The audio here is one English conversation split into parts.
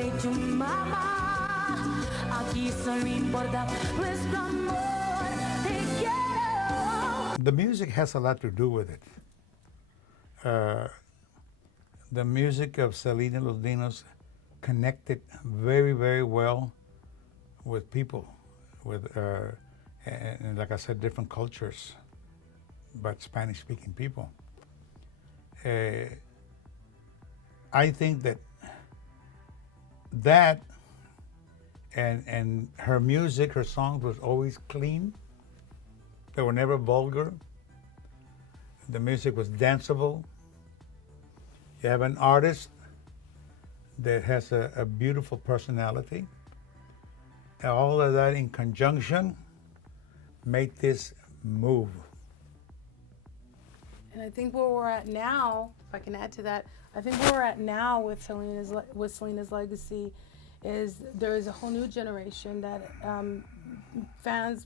dicho mamá, aquí solo importa nuestro amor, te quiero. The music has a lot to do with it. The music of Selena Los Dinos connected very, very well with people, with, and like I said, different cultures, but Spanish-speaking people. I think that and her music, her songs was always clean. They were never vulgar. The music was danceable. You have an artist that has a beautiful personality. And all of that in conjunction made this move. And I think where we're at now, if I can add to that, I think where we're at now with Selena's legacy is there is a whole new generation that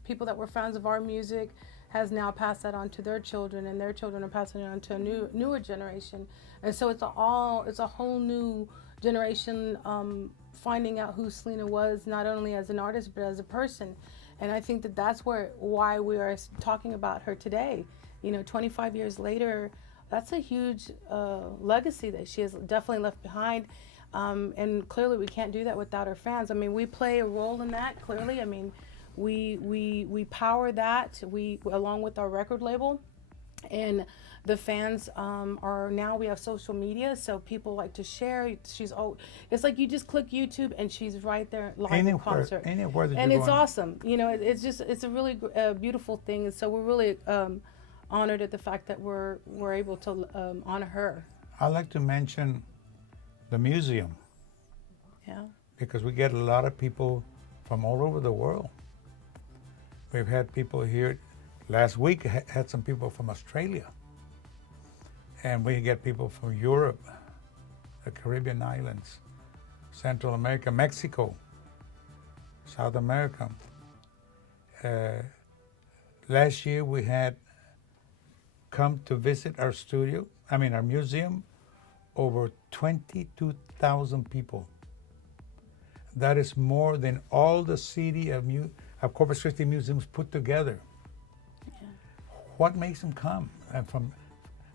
people that were fans of our music has now passed that on to their children, and their children are passing it on to a newer generation. And so it's a whole new generation finding out who Selena was, not only as an artist but as a person. And I think that's why we are talking about her today. 25 years later, that's a huge legacy that she has definitely left behind. And clearly we can't do that without her fans. I mean, we play a role in that, clearly. I mean, we power that, along with our record label. And the fans we have social media, so people like to share. It's like you just click YouTube and she's right there live in concert. Anywhere that and you're it's going. awesome. It's a really beautiful thing. And so we're really honored at the fact that we're able to honor her. I'd like to mention the museum. Yeah. Because we get a lot of people from all over the world. We've had people here. Last week had some people from Australia. And we get people from Europe, the Caribbean islands, Central America, Mexico, South America. Last year we had come to visit our museum, over 22,000 people. That is more than all the city of Corpus Christi museums put together. Yeah. What makes them come and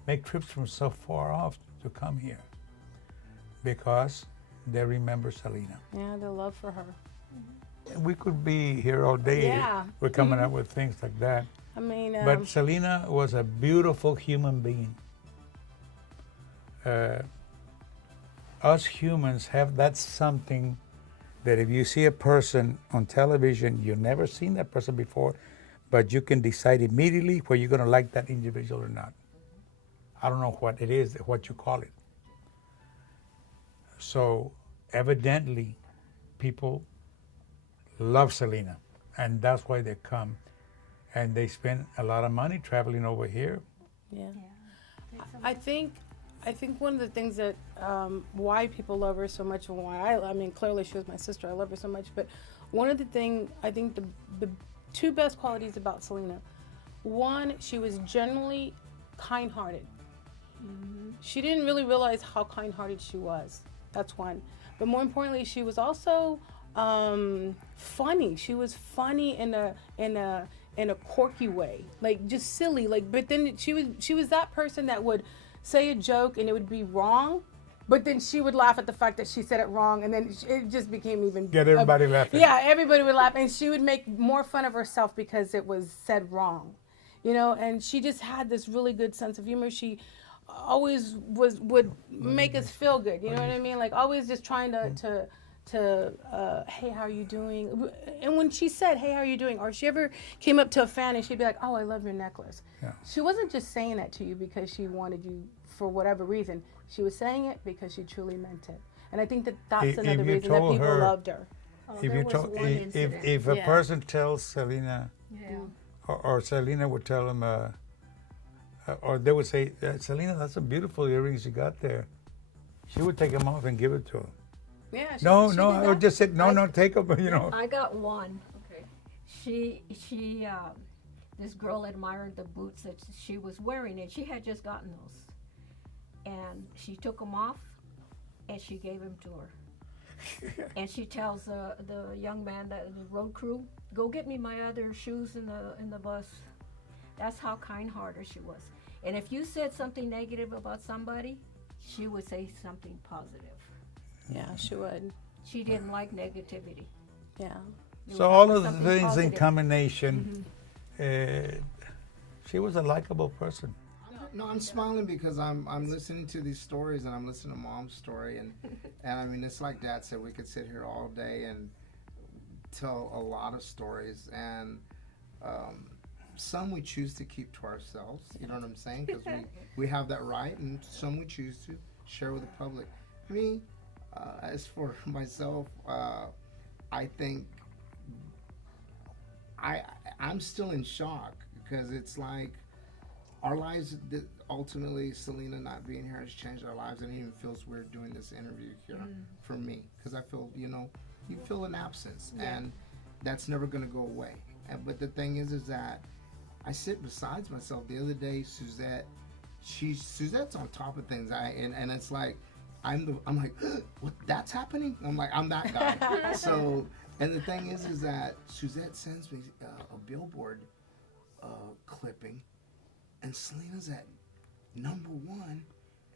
make trips from so far off to come here? Because they remember Selena. Yeah, the love for her. We could be here all day. Yeah. We're coming up with things like that. I mean, But Selena was a beautiful human being. Us humans have that something that if you see a person on television, you've never seen that person before, but you can decide immediately whether you're going to like that individual or not. I don't know what it is, what you call it. So evidently, people love Selena, and that's why they come. And they spend a lot of money traveling over here. yeah. I think one of the things that why people love her so much, and why I mean, clearly she was my sister. I love her so much. But one of the things, I think the two best qualities about Selena, one, she was generally kind-hearted. Mm-hmm. She didn't really realize how kind-hearted she was. That's one. But more importantly, she was also funny. She was funny in a quirky way, like just silly. But then she was that person that would say a joke and it would be wrong, but then she would laugh at the fact that she said it wrong, and then it just became even Get everybody laughing. Yeah, everybody would laugh, and she would make more fun of herself because it was said wrong, and she just had this really good sense of humor. She always would make us feel good, you know what I mean? Like always just trying to hey, how are you doing? And when she said, hey, how are you doing? Or she ever came up to a fan and she'd be like, oh, I love your necklace. Yeah. She wasn't just saying that to you because she wanted you for whatever reason. She was saying it because she truly meant it. And I think that's another reason that people loved her. If a person tells Selena, or Selena would tell him, or they would say, Selena, that's a beautiful earrings you got there. She would take them off and give it to him. Yeah. I would just say, no, take them, I got one. Okay. She this girl admired the boots that she was wearing, and she had just gotten those. And she took them off, and she gave them to her. And she tells the young man, that the road crew, go get me my other shoes in the bus. That's how kind-hearted she was. And if you said something negative about somebody, she would say something positive. Yeah, she would. She didn't like negativity. Yeah. It So would all have of the something things in positive. combination, she was a likable person. No, I'm smiling because I'm listening to these stories, and I'm listening to Mom's story, and I mean, it's like Dad said, we could sit here all day and tell a lot of stories, and some we choose to keep to ourselves. You know what I'm saying? Because we have that right, and some we choose to share with the public. Me, as for myself, I think I'm still in shock because it's like our lives, ultimately, Selena not being here has changed our lives, and it even feels weird doing this interview here for me because I feel, you feel an absence, and that's never going to go away. But the thing is that I sit beside myself. The other day, Suzette's on top of things. And it's like I'm like, what? That's happening. I'm like, I'm that guy. So, and the thing is that Suzette sends me a billboard clipping, and Selena's at #1,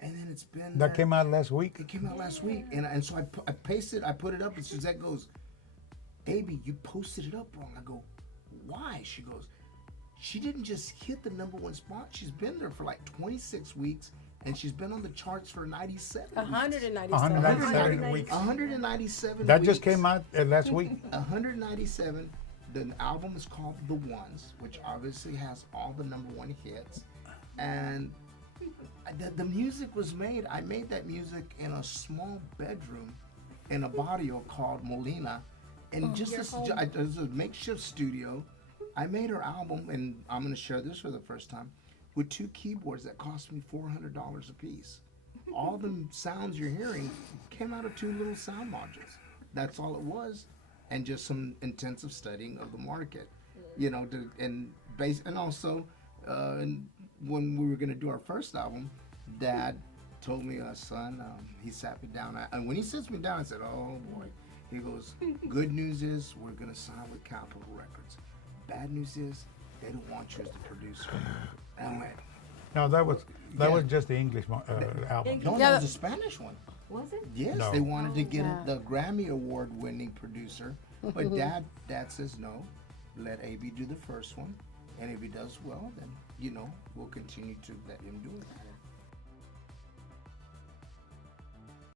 and then it's been That came out last week. It came out last week, and so I pasted, I put it up, and Suzette goes, "Baby, you posted it up wrong." I go, "Why?" She goes, "She didn't just hit the #1 spot. She's been there for like 26 weeks, and she's been on the charts for 97 weeks. 197. 197 weeks. 197 That weeks. just came out last week. 197. The album is called The Ones, which obviously has all the #1 hits. And the music was made, I made that music in a small bedroom in a barrio called Molina. And it was a makeshift studio. I made her album, and I'm going to share this for the first time, with 2 keyboards that cost me $400 a piece. All the sounds you're hearing came out of 2 little sound modules. That's all it was. And just some intensive studying of the market, and also when we were going to do our first album, Dad told me, son, he sat me down, and when he sits me down, I said, oh boy. He goes, good news is we're going to sign with Capitol Records. Bad news is they don't want you as the producer. And I went, No, that was just the English album. no, that was a Spanish one. Was it? Yes, No. they wanted to get Yeah. the Grammy Award-winning producer, but Dad says no. Let AB do the first one, and if he does well, then we'll continue to let him do it.